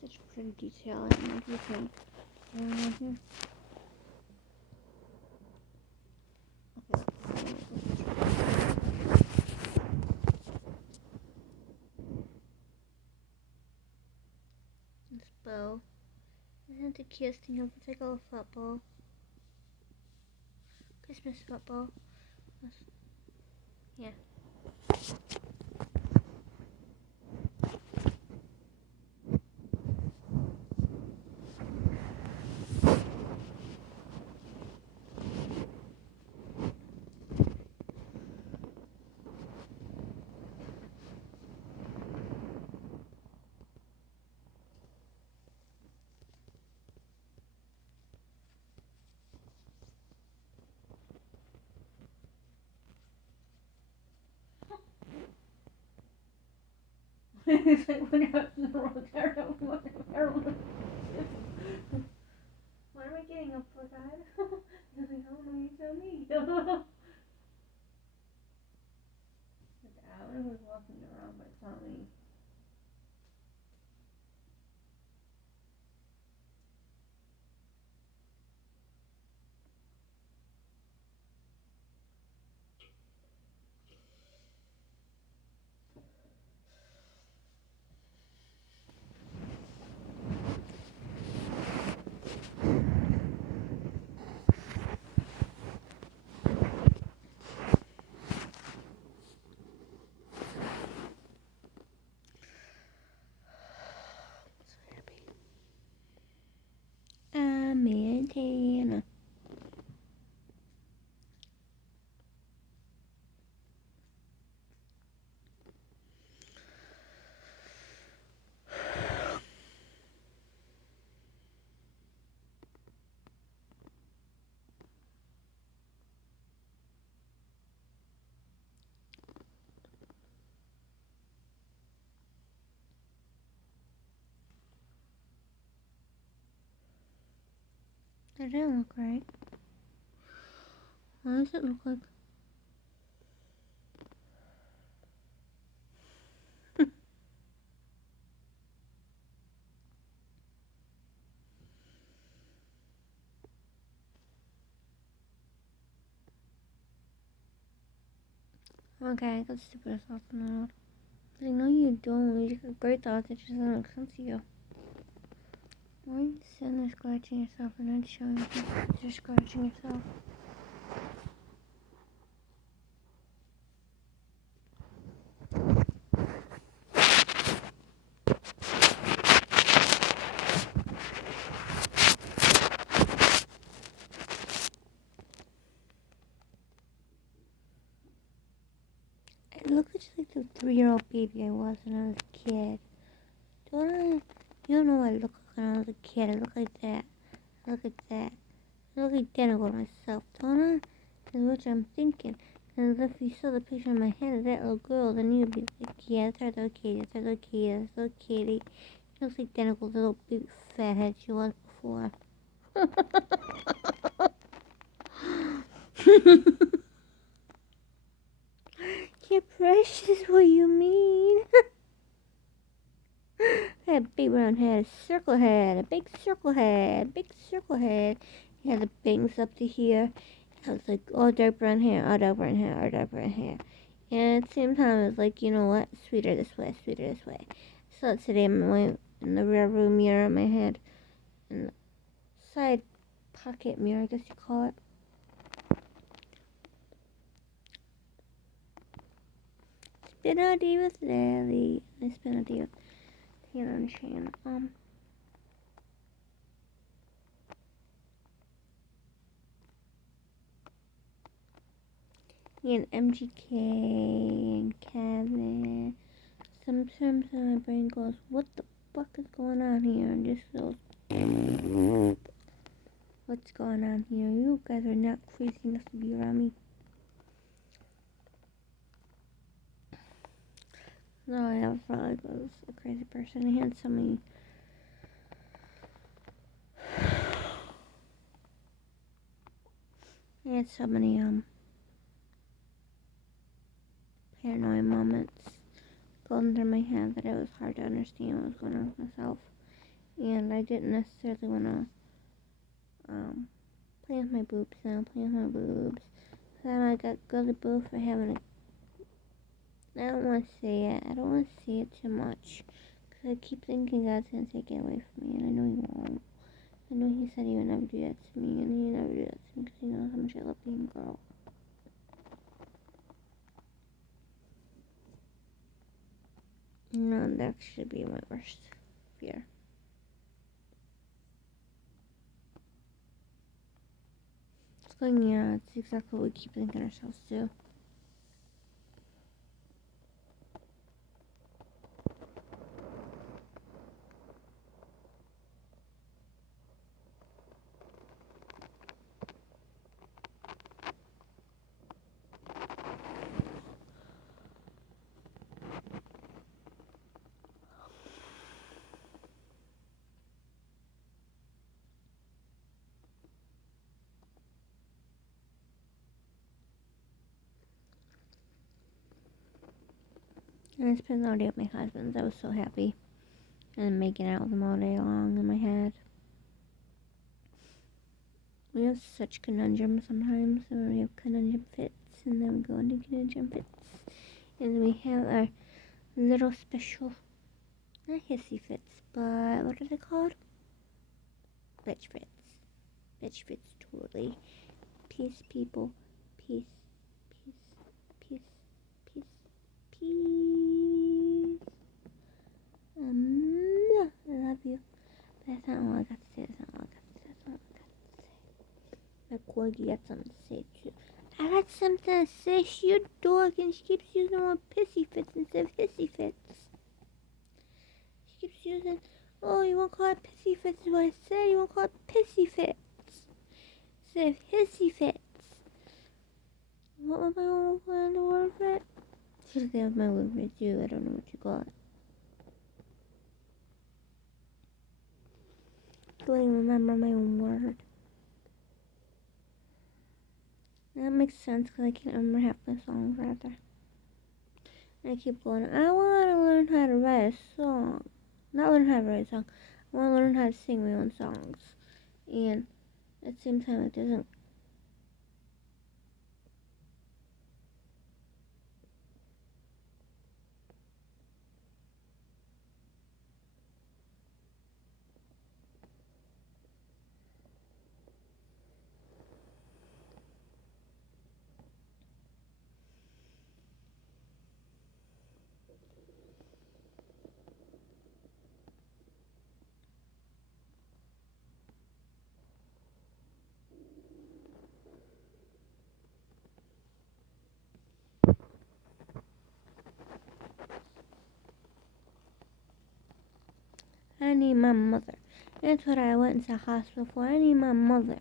such pretty detail. I don't know if you can. Here. Okay. This bow. Isn't the cutest thing ever? It's like a little football. Christmas football. Yeah. It's like when you're in the wrong territory. What am I getting up for, God? He's like, I don't know, you tell me. I don't know who's walking around, but it's not me. Montana. That didn't look right. Why does it look like... Okay, I got stupid thoughts in the world. I know you don't. You got great thoughts that just doesn't make sense to you. Why are you sitting there scratching yourself and not showing me you're scratching yourself? It looks just like the 3-year-old baby I was when I was a kid. You don't know what I look like when I was a kid. I look like that. I look like that. I look identical to myself, don't I? That's what I'm thinking. And if you saw the picture in my head of that little girl, then you'd be like, yeah, that's our little kitty, that's our little kitty, that's our little kitty. She looks identical to the little baby fathead she was before. You're precious, what you mean? I had a big round head, a circle head, a big circle head, big circle head. He had the bangs up to here. I was like, all dark brown hair, all dark brown hair, all dark brown hair. And at the same time, I was like, you know what? Sweeter this way, sweeter this way. I saw it today in the rear view mirror on my head. In the side pocket mirror, I guess you call it. Spin a day with Lily. I spin a day with Taylor and Shane. And MGK and Kevin. Sometimes my brain goes, what the fuck is going on here? And just goes, what's going on here? You guys are not crazy enough to be around me. No, I never felt like I was a crazy person. I had so many... paranoid moments going through my head that it was hard to understand what was going on with myself. and I didn't necessarily want to play with my boobs. Now play with my boobs. Then I got girly boob for having a. I don't want to say it. I don't want to say it too much. Because I keep thinking God's going to take it away from me. And I know He won't. I know He said He would never do that to me. And He never do that to me because He knows how much I love being a girl. No, that should be my worst fear. So yeah, it's exactly what we keep thinking ourselves too. And I spent all day with my husband. I was so happy. And making out with him all day long in my head. We have such conundrums sometimes. And we have conundrum fits. And then we go into conundrum fits. And we have our little special, not hissy fits, but what are they called? Bitch fits. Bitch fits, totally. Peace, people. Peace, peace, peace, peace, peace. I love you. But that's not all I got to say. That's not all I got to say. My corgi got something to say too. I got something to say. She's a dog and she keeps using the word pissy fits instead of hissy fits. She keeps using, oh, you won't call it pissy fits is what I said. You won't call it pissy fits instead of hissy fits. What was my word for it? Should have my word for it too. I don't know what you call it. I don't even remember my own word. That makes sense because I can't remember half my songs rather. And I keep going, I want to learn how to write a song. Not learn how to write a song. I want to learn how to sing my own songs. And at the same time, it doesn't. I need my mother. That's what I went into the hospital for. I need my mother.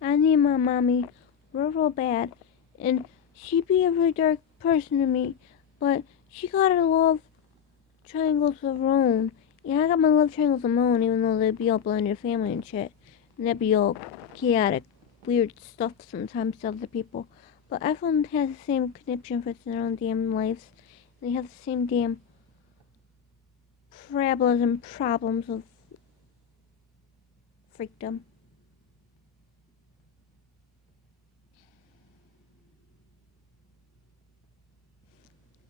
I need my mommy real bad. And she'd be a really dark person to me. But she got her love triangles of her own. Yeah, I got my love triangles of my own, even though they'd be all blended family and shit. And that'd be all chaotic, weird stuff sometimes to other people. But everyone has the same conniption fits in their own damn lives. They have the same damn problems of freakdom.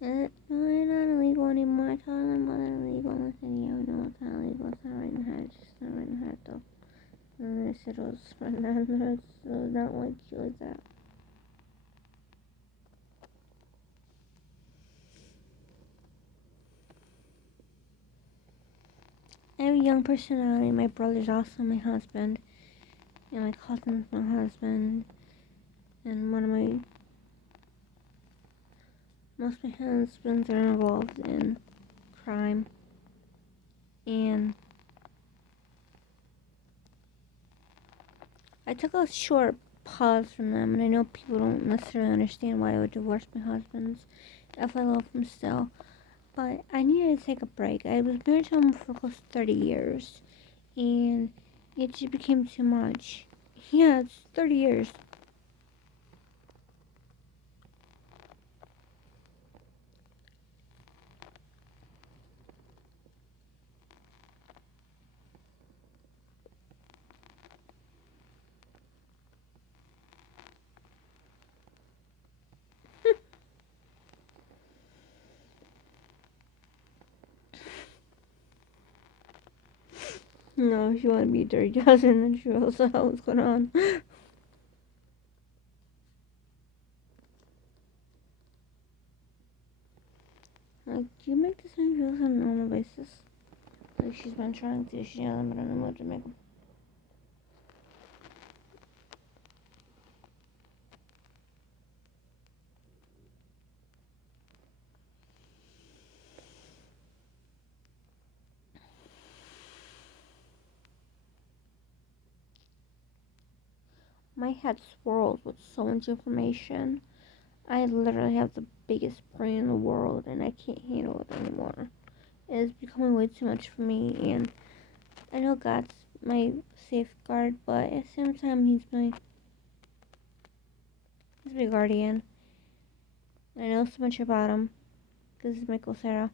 No, it's not illegal anymore. I told my mother illegal in this video. No, it's not illegal. It's not right in the head. It's just not right in the head, though. And they said it was not like you like that. I have a young personality. My brother's also my husband. And my cousin's my husband. And most of my husbands are involved in crime. And I took a short pause from them. And I know people don't necessarily understand why I would divorce my husbands if I love them still. But I needed to take a break. I was married to him for close to 30 years. And it just became too much. Yeah, it's 30 years. No, she wanted to be a dirty dozen, and then she realized what was going on. Like, do you make the same videos on a normal basis? Like, she's been trying to, she hasn't been in the mood to make them. My head swirls with so much information. I literally have the biggest brain in the world, and I can't handle it anymore. It is becoming way too much for me, and I know God's my safeguard, but at the same time, He's my guardian. I know so much about Him, because He's Michael Sarah.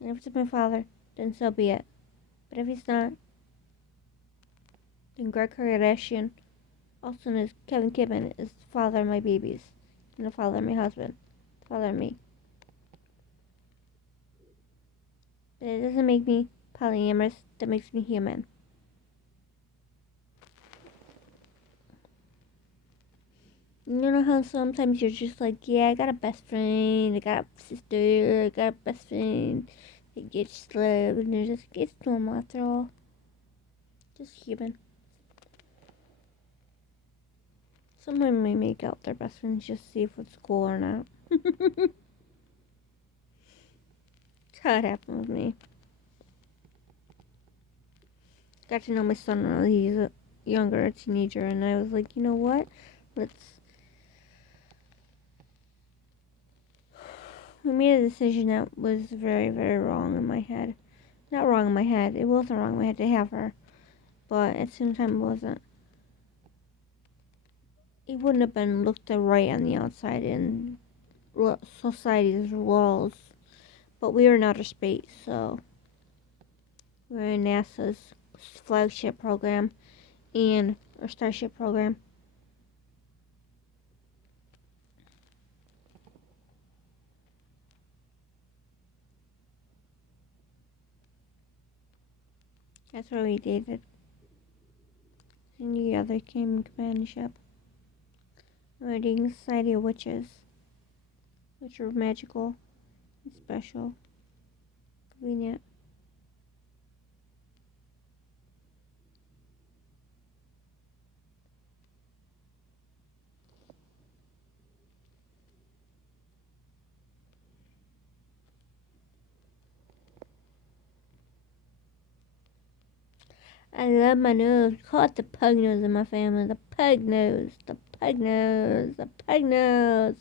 And if it's my father, then so be it. But if He's not, then Greg Kardashian, also known as Kevin Kidman, is the father of my babies, and the father of my husband, the father of me. But it doesn't make me polyamorous, that makes me human. You know how sometimes you're just like, yeah, I got a best friend, I got a sister, I got a best friend. They get slow, and they're just, it's normal after all. Just human. Some women may make out their best friends just to see if it's cool or not. That's how it happened with me. Got to know my son when he's a younger, a teenager, and I was like, you know what? We made a decision that was very, very wrong in my head. Not wrong in my head. It wasn't wrong in my head to have her. But at the same time, it wasn't. It wouldn't have been looked right on the outside in society's walls. But we were in outer space, so we're in NASA's flagship program and our Starship program. That's where we dated. And the other came in companionship. We were dating a society of witches, which were magical and special, convenient. I love my nose. Call it the pug nose in my family. The pug nose. The pug nose. The pug nose.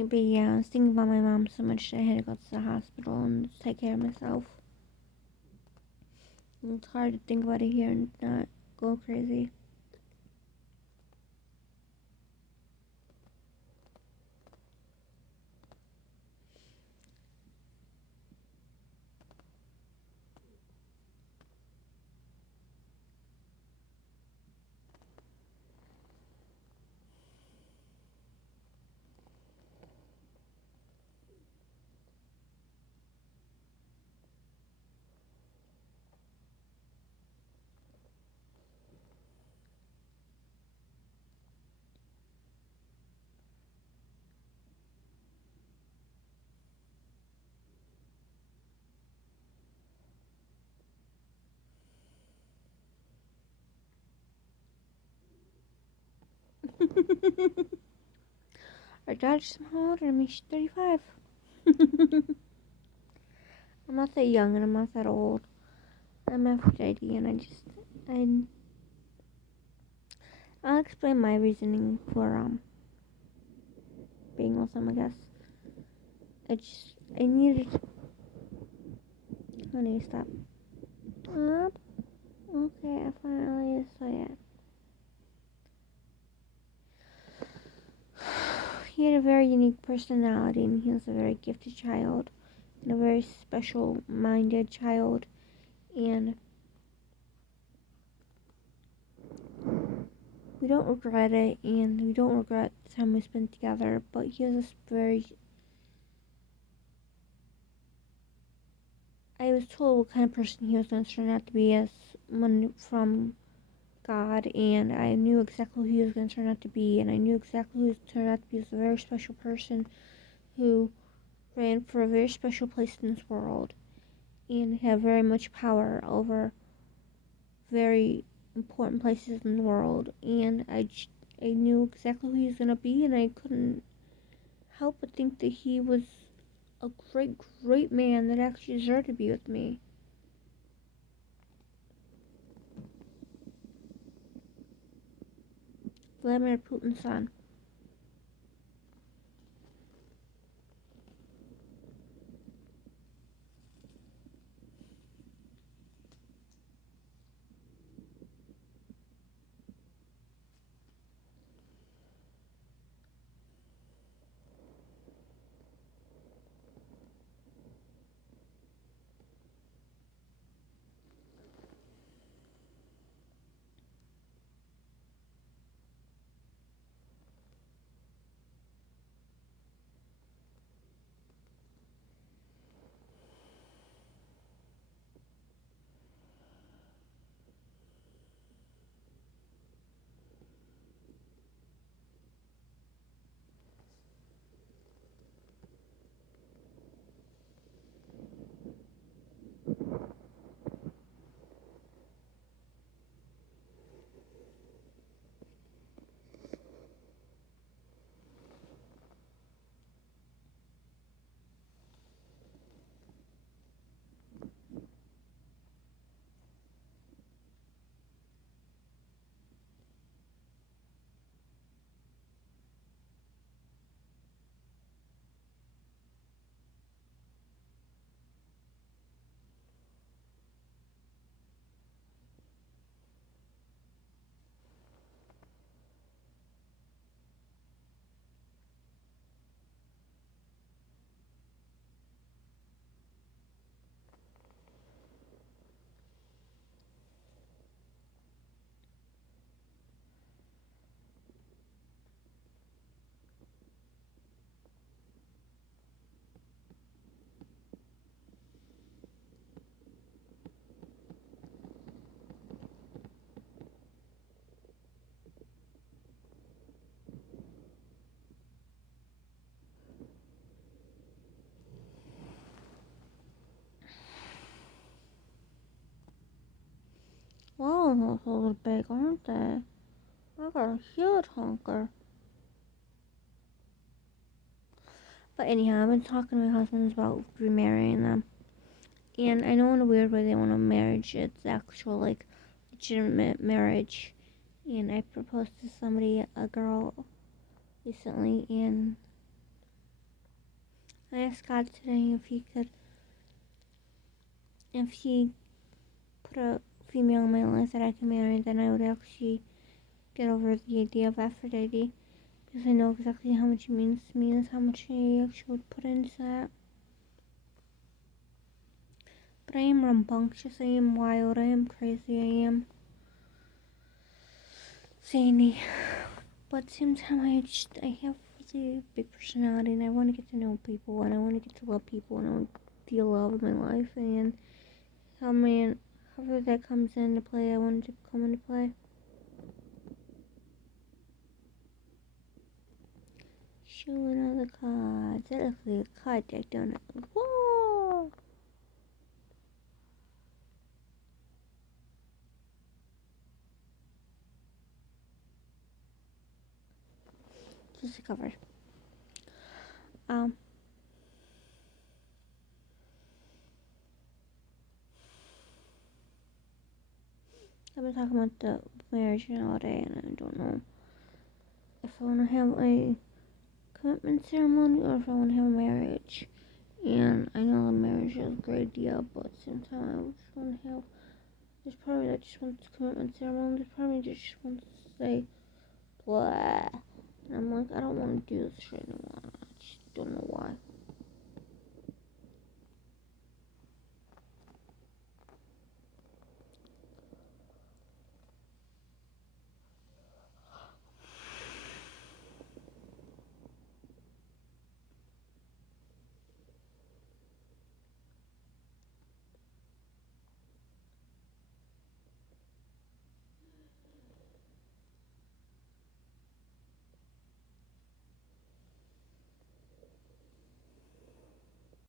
But yeah, I was thinking about my mom so much that I had to go to the hospital and take care of myself. It's hard to think about it here and not go crazy. Our daughter's somehow older than me. She's 35. I'm not that young and I'm not that old. I'm Aphrodite and I'll explain my reasoning for being with them, I guess. I needed I need to stop. Up. Okay, I finally say it. a very unique personality, and he was a very gifted child, and a very special-minded child, and we don't regret it, and we don't regret the time we spent together, but he was I was told what kind of person he was going to turn out to be as one from God, and I knew exactly who he was going to turn out to be, and I knew exactly who he was going to turn out to be as a very special person who ran for a very special place in this world, and had very much power over very important places in the world, and I knew exactly who he was going to be, and I couldn't help but think that he was a great, great man that actually deserved to be with me. Vladimir Putin's son. Wow, those are a little big, aren't they? I got a huge hunker. But anyhow, I've been talking to my husbands about remarrying them. And I know in a weird way they want a marriage. It's actual, like, legitimate marriage. And I proposed to somebody, a girl, recently. And I asked God today if he put a female in my life that I can marry, then I would actually get over the idea of Aphrodite. Because I know exactly how much it means to me and how much I actually would put into that. But I am rambunctious, I am wild, I am crazy, I am zany. But at the same time, I have a really big personality, and I want to get to know people, and I want to get to love people, and I want to feel love in my life, and however that comes into play, I want it to come into play. Show another card. That looks like a card deck, don't it? Whoa! Just a cover. I've been talking about the marriage all day, and I don't know if I want to have a commitment ceremony or if I want to have a marriage. And I know a marriage is a great idea, but at the same time, I just want to have. There's part of me that just wants a commitment ceremony. There's part of me that just wants to say, blah. And I'm like, I don't want to do this shit anymore. I just don't know why.